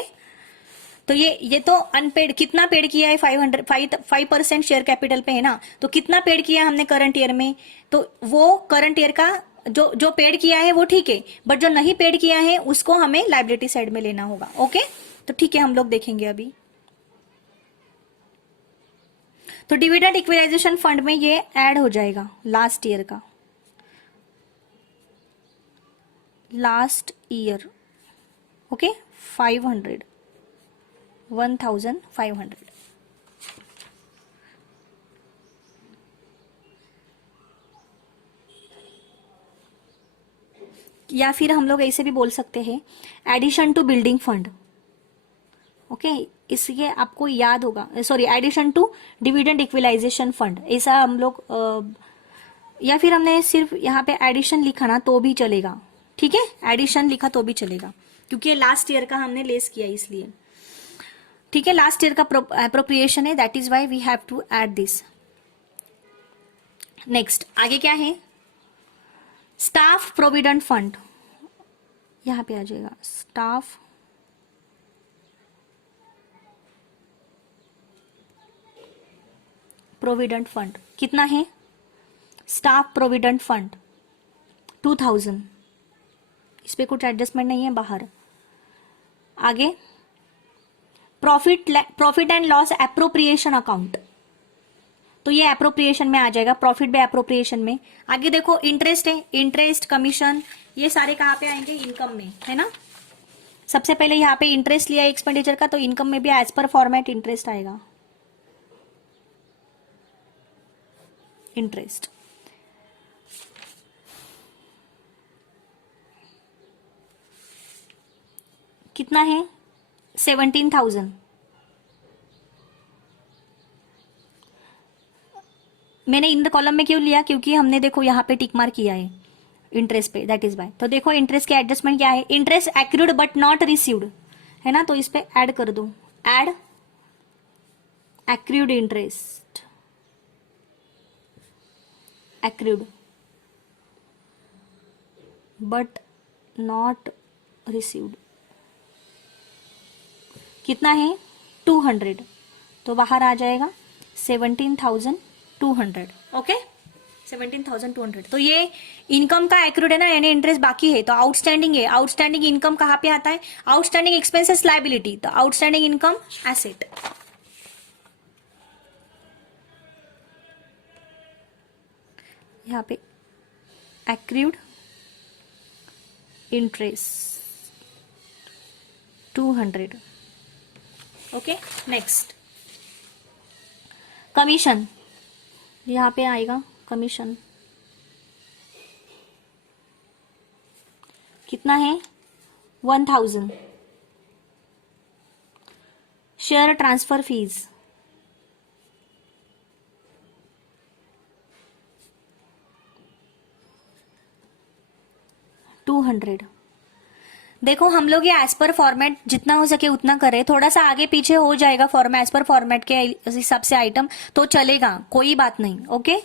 तो ये तो अनपेड कितना पेड किया है 5% शेयर कैपिटल पे है ना, तो कितना पेड किया हमने करंट ईयर में, तो वो करंट ईयर का जो जो पेड किया है वो ठीक है, बट जो नहीं पेड किया है उसको हमें लायबिलिटी साइड में लेना होगा। ओके, तो ठीक है हम लोग देखेंगे अभी। तो डिविडेंड इक्विलाइजेशन फंड में ये ऐड हो जाएगा लास्ट ईयर का, लास्ट ईयर। ओके, 500 1500। या फिर हम लोग ऐसे भी बोल सकते हैं addition to building fund. Okay, इसलिए आपको याद होगा, sorry addition to dividend equalisation fund, ऐसा हम लोग या फिर हमने सिर्फ यहाँ पे एडिशन लिखा ना तो भी चलेगा। ठीक है, एडिशन लिखा तो भी चलेगा क्योंकि ये लास्ट ईयर का हमने लेस किया इसलिए। ठीक है, लास्ट ईयर का अप्रोप्रिएशन है, that is why we have to add this. Next आगे क्या है, स्टाफ प्रोविडेंट फंड, यहां पे आ जाएगा स्टाफ प्रोविडेंट फंड। कितना है स्टाफ प्रोविडेंट फंड 2000, इस पे कुछ एडजस्टमेंट नहीं है बाहर। आगे profit and loss appropriation account, तो ये एप्रोप्रिएशन में आ जाएगा, प्रॉफिट बाय एप्रोप्रिएशन में। आगे देखो इंटरेस्ट है, इंटरेस्ट कमीशन ये सारे कहाँ पे आएंगे, इनकम में, है ना। सबसे पहले यहाँ पे इंटरेस्ट लिया एक्सपेंडिचर का, तो इनकम में भी एज पर फॉर्मेट इंटरेस्ट आएगा, इंटरेस्ट। कितना है 17,000। मैंने इन द कॉलम में क्यों लिया, क्योंकि हमने देखो यहाँ पे टिक मार्क किया है इंटरेस्ट पे, दैट इज बाय। तो देखो इंटरेस्ट के एडजस्टमेंट क्या है, interest accrued but not received, है ना, तो इस पे ऐड कर दो, add accrued interest, accrued but not received. कितना है 200, तो बाहर आ जाएगा 17,200। ओके, 17,200। तो ये इनकम का एक्रूड है ना, यानी इंटरेस्ट बाकी है, तो आउटस्टैंडिंग है। आउटस्टैंडिंग इनकम कहाँ पे आता है, आउटस्टैंडिंग एक्सपेंसेस लायबिलिटी, तो आउटस्टैंडिंग इनकम एसेट। यहाँ पे accrued interest 200। Okay, next commission, यहाँ पे आएगा कमीशन, कितना है 1000। Share transfer fees 200। देखो हम लोग ये एज पर फॉर्मेट जितना हो सके उतना करें, थोड़ा सा आगे पीछे हो जाएगा फॉर्मेट एज पर फॉर्मेट के हिसाब से आइटम, तो चलेगा, कोई बात नहीं। ओके,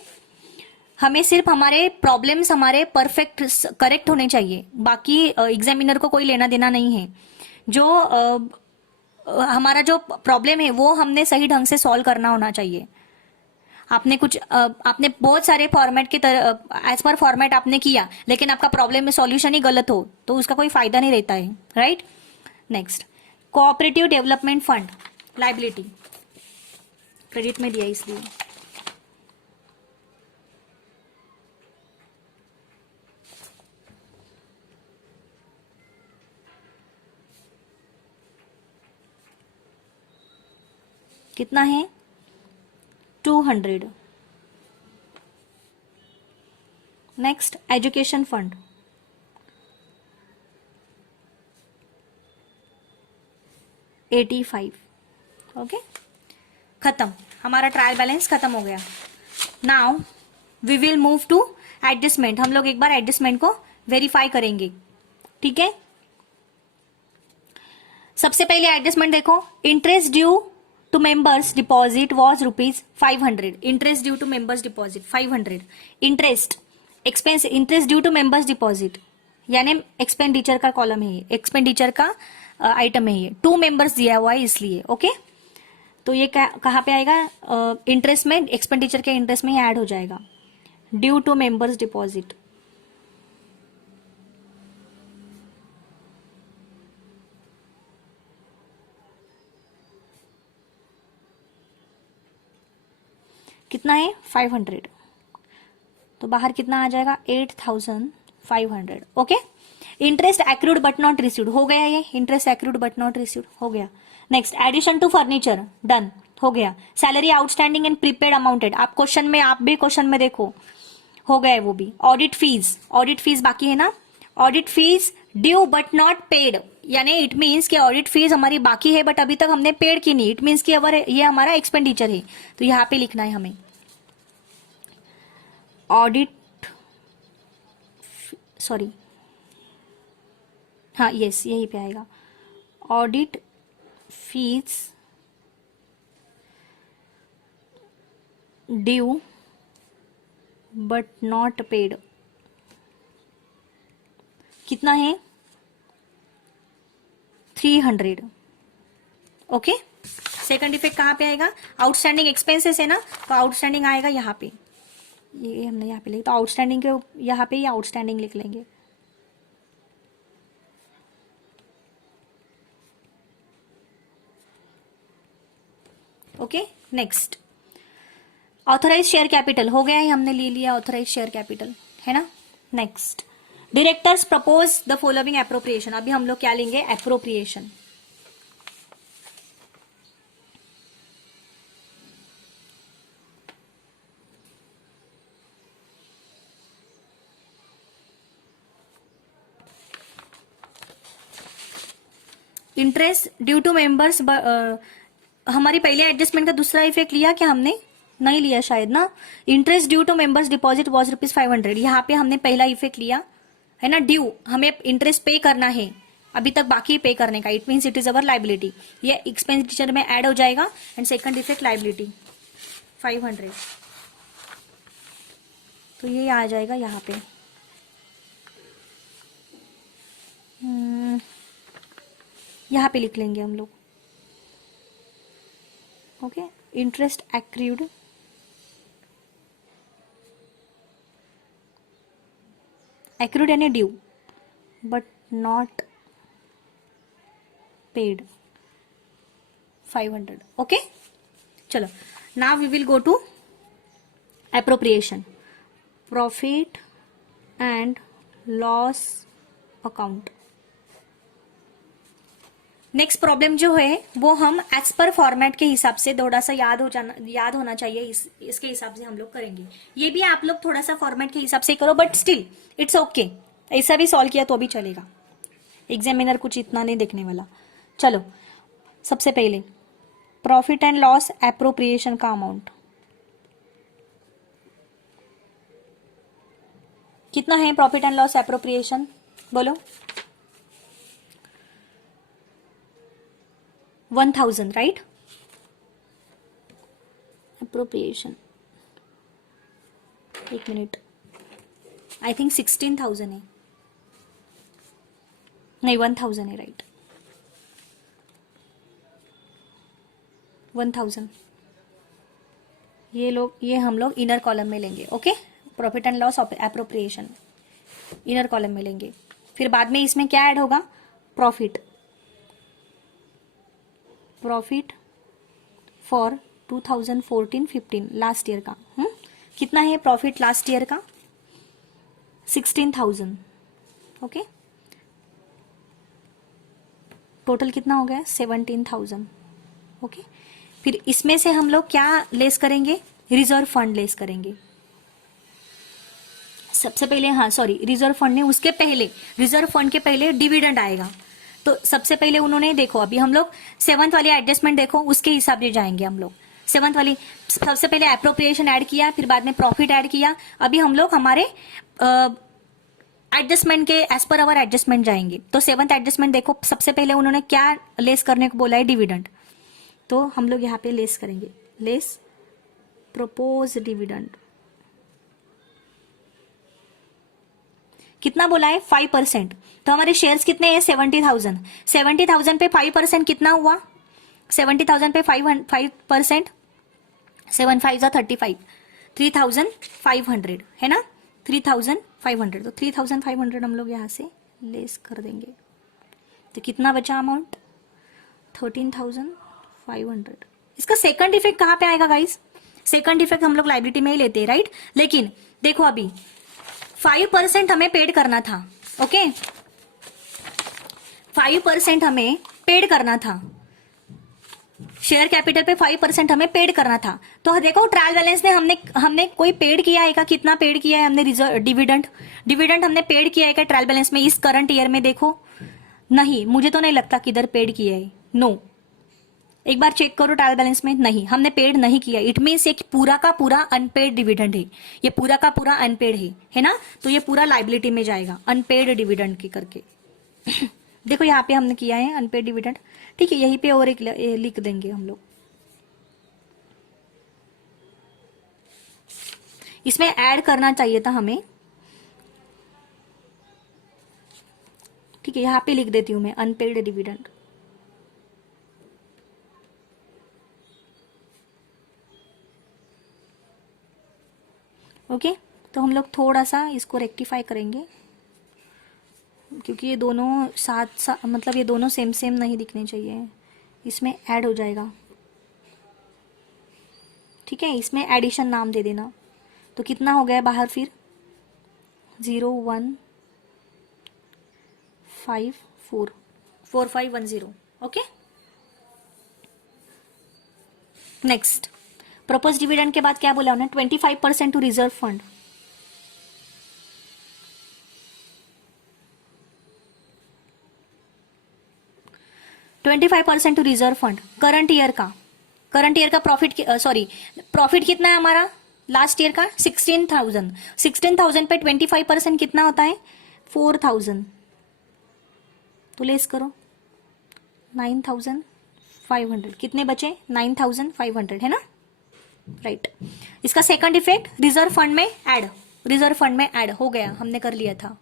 हमें सिर्फ हमारे प्रॉब्लम्स हमारे परफेक्ट करेक्ट होने चाहिए, बाकी एग्जामिनर को कोई लेना देना नहीं है। जो हमारा जो प्रॉब्लम है वो हमने सही ढंग से सॉल्व करना होना चाहिए। आपने बहुत सारे फॉर्मेट के एज पर फॉर्मेट आपने किया, लेकिन आपका प्रॉब्लम में सॉल्यूशन ही गलत हो तो उसका कोई फायदा नहीं रहता है, right. Next cooperative development fund liability, credit में दिया इसलिए। कितना है 200। Next education fund 85। ओके, खत्म, हमारा ट्रायल बैलेंस खत्म हो गया। Now we will move to adjustment. हम लोग एक बार एडजस्टमेंट को वेरीफाई करेंगे, ठीक है। सबसे पहले एडजस्टमेंट देखो, interest due to members deposit was ₹500। Interest due to members deposit 500। Interest expense, interest due to members deposit यानी एक्सपेंडिचर का कॉलम है ये, एक्सपेंडिचर का आइटम है ये, 2 मेंबर्स दिया हुआ है इसलिए, ओके। तो ये कहाँ पे आएगा, इंटरेस्ट में, एक्सपेंडिचर के इंटरेस्ट में ऐड हो जाएगा, ड्यू टू मेंबर्स डिपॉजिट। कितना है 500, तो बाहर कितना आ जाएगा 8500, okay. Interest accrued but not received हो गया, ये interest accrued but not received हो गया। Next addition to furniture done हो गया। Salary outstanding and prepaid amounted, आप क्वेश्चन में, आप भी क्वेश्चन में देखो हो गया है वो भी। ऑडिट फीस, ऑडिट फीस बाकी है ना, audit fees due but not paid, यानी इट मीन्स कि ऑडिट फीस हमारी बाकी है बट अभी तक हमने पेड की नहीं, इट मीन्स कि अगर ये हमारा एक्सपेंडिचर है तो यहाँ पे लिखना है हमें ऑडिट, सॉरी हाँ यस यही पे आएगा, audit fees due but not paid, कितना है 300, ओके। सेकंड इफेक्ट कहाँ पे आएगा, आउटस्टैंडिंग एक्सपेंसेस है ना, तो आउटस्टैंडिंग आएगा यहाँ पे, ये हमने यहाँ पे लिखा, तो आउटस्टैंडिंग के यहाँ पे ये आउटस्टैंडिंग लिख लेंगे, okay. Next authorise share capital हो गया है, हमने ले लिया ऑथोराइज शेयर कैपिटल, है ना। Next directors propose the following appropriation, अभी हम लोग क्या लेंगे, appropriation. Interest due to members, हमारी पहले एडजस्टमेंट का दूसरा इफेक्ट लिया क्या हमने, नहीं लिया शायद ना। Interest due to members deposit was ₹500, यहाँ पे हमने पहला इफेक्ट लिया है ना, ड्यू, हमें इंटरेस्ट पे करना है, अभी तक बाकी पे करने का, it means it is our liability, ये एक्सपेंडिचर में ऐड हो जाएगा। एंड सेकंड इफेक्ट लाइबिलिटी 500, तो ये आ जाएगा यहाँ पे, यहाँ पे लिख लेंगे हम लोग, ओके। इंटरेस्ट एक्रूड एक्रूड यानी due but not paid 500, okay. चलो now we will go to appropriation, profit and loss account. Next problem जो है वो हम एज पर फॉर्मेट के हिसाब से थोड़ा सा याद होना चाहिए, इसके हिसाब से हम लोग करेंगे। ये भी आप लोग थोड़ा सा फॉर्मेट के हिसाब से करो, बट स्टिल इट्स ओके, ऐसा भी सॉल्व किया तो भी चलेगा, एग्जामिनर कुछ इतना नहीं देखने वाला। चलो सबसे पहले प्रॉफिट एंड लॉस एप्रोप्रिएशन का अमाउंट कितना है, प्रॉफिट एंड लॉस एप्रोप्रिएशन बोलो, 1000 राइट। एप्रोप्रिएशन एक मिनट, आई थिंक 16,000 है, नहीं 1000 है राइट, 1000 ये हम लोग इनर कॉलम में लेंगे, okay. Profit and loss appropriation inner column में लेंगे, फिर बाद में इसमें क्या ऐड होगा, प्रॉफिट फॉर 2014-15 लास्ट ईयर का, कितना है प्रॉफिट लास्ट ईयर का 16,000, ओके। टोटल कितना हो गया 17,000, ओके। फिर इसमें से हम लोग क्या लेस करेंगे, रिजर्व फंड लेस करेंगे सबसे पहले, हाँ सॉरी रिजर्व फंड ने, उसके पहले रिजर्व फंड के पहले डिविडेंड आएगा, तो सबसे पहले उन्होंने देखो, अभी हम लोग 7th वाली एडजस्टमेंट देखो, उसके हिसाब से जाएंगे हम लोग। सेवंथ वाली, सबसे पहले एप्रोप्रिएशन ऐड किया, फिर बाद में प्रॉफिट ऐड किया। अभी हम लोग हमारे एडजस्टमेंट के एज पर अवर एडजस्टमेंट जाएंगे। तो सेवंथ एडजस्टमेंट देखो, सबसे पहले उन्होंने क्या लेस करने को बोला है, डिविडेंड। तो हम लोग यहाँ पे लेस करेंगे, लेस प्रपोज डिविडेंड। कितना बोला है, 5%। तो हमारे शेयर्स कितने हैं, 70,000। 70,000 पे 5% कितना हुआ, 70,000 पे 5%, 7 5 जा 35, 3,500 है ना, 3,500। तो 3,500 हम लोग यहाँ से लेस कर देंगे। तो कितना बचा अमाउंट, 13,500। इसका सेकंड इफेक्ट कहाँ पे आएगा गाइस, सेकंड इफेक्ट हम लोग लाइबिलिटी में ही लेते हैं, राइट। लेकिन देखो अभी 5% हमें पेड करना था, ओके, 5% हमें पेड करना था, शेयर कैपिटल पे 5% हमें पेड करना था। तो देखो ट्रायल बैलेंस में हमने कोई पेड किया है क्या, कितना पेड किया है हमने, रिजर्व डिविडेंड हमने पेड किया है क्या ट्रायल बैलेंस में, इस करंट ईयर में देखो, नहीं, मुझे तो नहीं लगता किधर पेड किया है, नो। एक बार चेक करो ट्रायल बैलेंस में, नहीं, हमने पेड नहीं किया। इट मीन्स ये पूरा का पूरा अनपेड डिविडेंड है, ये पूरा का पूरा अनपेड है ना। तो ये पूरा लाइबिलिटी में जाएगा अनपेड डिविडेंड की करके। देखो यहाँ पे हमने किया है अनपेड डिविडेंड, ठीक है, यहीं पे और एक लिख देंगे हम लोग। इसमें ऐड करना चाहिए था हमें, ठीक है, यहाँ पे लिख देती हूं मैं अनपेड डिविडेंड। ओके, तो हम लोग थोड़ा सा इसको रेक्टिफाई करेंगे, क्योंकि ये दोनों साथ मतलब ये दोनों सेम सेम नहीं दिखने चाहिए, इसमें ऐड हो जाएगा, ठीक है, इसमें एडिशन नाम दे देना। तो कितना हो गया बाहर फिर, 0,154,4510, ओके। नेक्स्ट प्रपोज डिविडेंड के बाद क्या बोला उन्होंने, 25% to reserve fund. To reserve fund current year का प्रॉफिट, सॉरी प्रॉफिट कितना है हमारा लास्ट ईयर का, 16,000। 16,000 पे 25% कितना होता है, 4,000। तो लेस करो 9,500, कितने बचे, 9,500 है ना, राइट। इसका सेकंड इफेक्ट रिजर्व फंड में ऐड हो गया, हमने कर लिया था,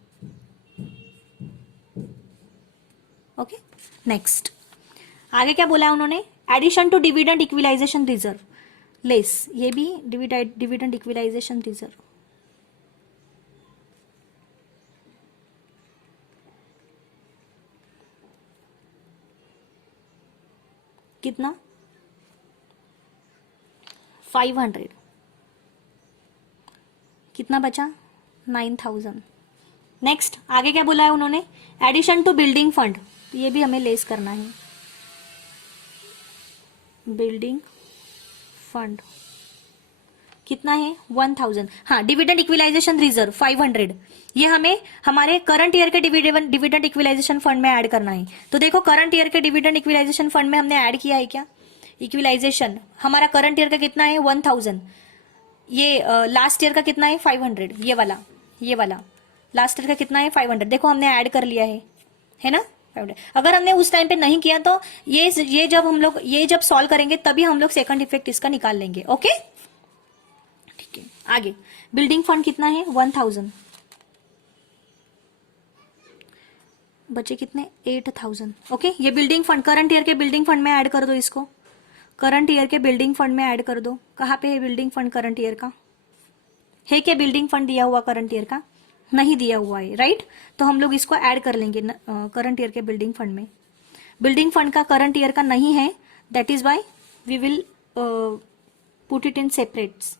ओके। नेक्स्ट आगे क्या बोला उन्होंने, addition to dividend equalisation reserve, less, ये भी डिविडेंड इक्विलाइजेशन रिजर्व। कितना, 500, कितना बचा, 9,000। नेक्स्ट आगे क्या बोला है उन्होंने, एडिशन टू बिल्डिंग फंड, तो ये भी हमें लेस करना है, बिल्डिंग फंड कितना है, 1,000। हाँ, डिविडेंड इक्विलाइजेशन रिजर्व 500, ये हमें हमारे करंट ईयर के डिविडेंड इक्विलाइजेशन फंड में ऐड करना है। तो देखो करंट ईयर के डिविडेंड इक्विलाइजेशन फंड में हमने ऐड किया है क्या, इक्विलाइजेशन हमारा करंट ईयर का कितना है, 1,000। ये लास्ट ईयर का कितना है, 500। ये वाला लास्ट ईयर का कितना है, 500। देखो हमने ऐड कर लिया है ना, 500। अगर हमने उस टाइम पे नहीं किया तो ये जब हम लोग ये जब सॉल्व करेंगे तभी हम लोग सेकंड इफेक्ट इसका निकाल लेंगे, ओके, ठीक है। आगे बिल्डिंग फंड कितना है, 1,000, बचे कितने, 8,000, ओके। ये बिल्डिंग फंड करंट ईयर के बिल्डिंग फंड में ऐड कर दो, इसको करंट ईयर के बिल्डिंग फंड में ऐड कर दो। कहाँ पे है बिल्डिंग फंड करंट ईयर का, है क्या बिल्डिंग फंड दिया हुआ करंट ईयर का, नहीं दिया हुआ है, राइट। तो हम लोग इसको ऐड कर लेंगे करंट ईयर के बिल्डिंग फंड में। बिल्डिंग फंड का करंट ईयर का नहीं है, that is why we will put it in separates.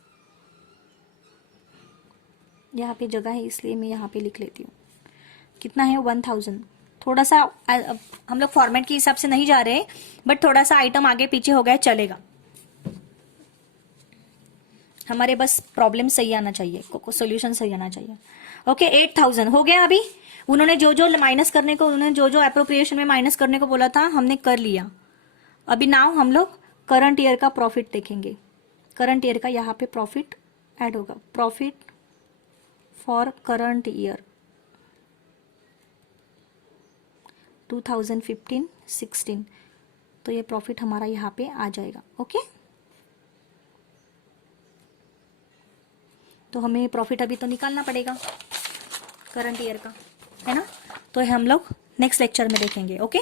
यहाँ पे जगह है इसलिए मैं यहाँ पे लिख लेती हूँ। कितना है, 1,000। थोड़ा सा हम लोग फॉर्मेट के हिसाब से नहीं जा रहे, बट थोड़ा सा आइटम आगे पीछे हो गया चलेगा, हमारे बस प्रॉब्लम सही आना चाहिए, सोल्यूशन सही आना चाहिए, ओके। 8,000 हो गया। अभी उन्होंने जो माइनस करने को, उन्होंने जो अप्रोप्रिएशन में माइनस करने को बोला था हमने कर लिया। अभी नाउ हम लोग करंट ईयर का प्रॉफिट देखेंगे। करंट ईयर का यहाँ पे प्रॉफिट ऐड होगा, प्रॉफिट फॉर करंट ईयर 2015-16, तो ये प्रॉफिट हमारा यहाँ पे आ जाएगा। ओके, तो हमें प्रॉफिट अभी तो निकालना पड़ेगा करंट ईयर का, है ना। तो हम लोग नेक्स्ट लेक्चर में देखेंगे। Okay,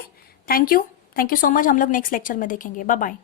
thank you so much, हम लोग नेक्स्ट लेक्चर में देखेंगे। Bye bye.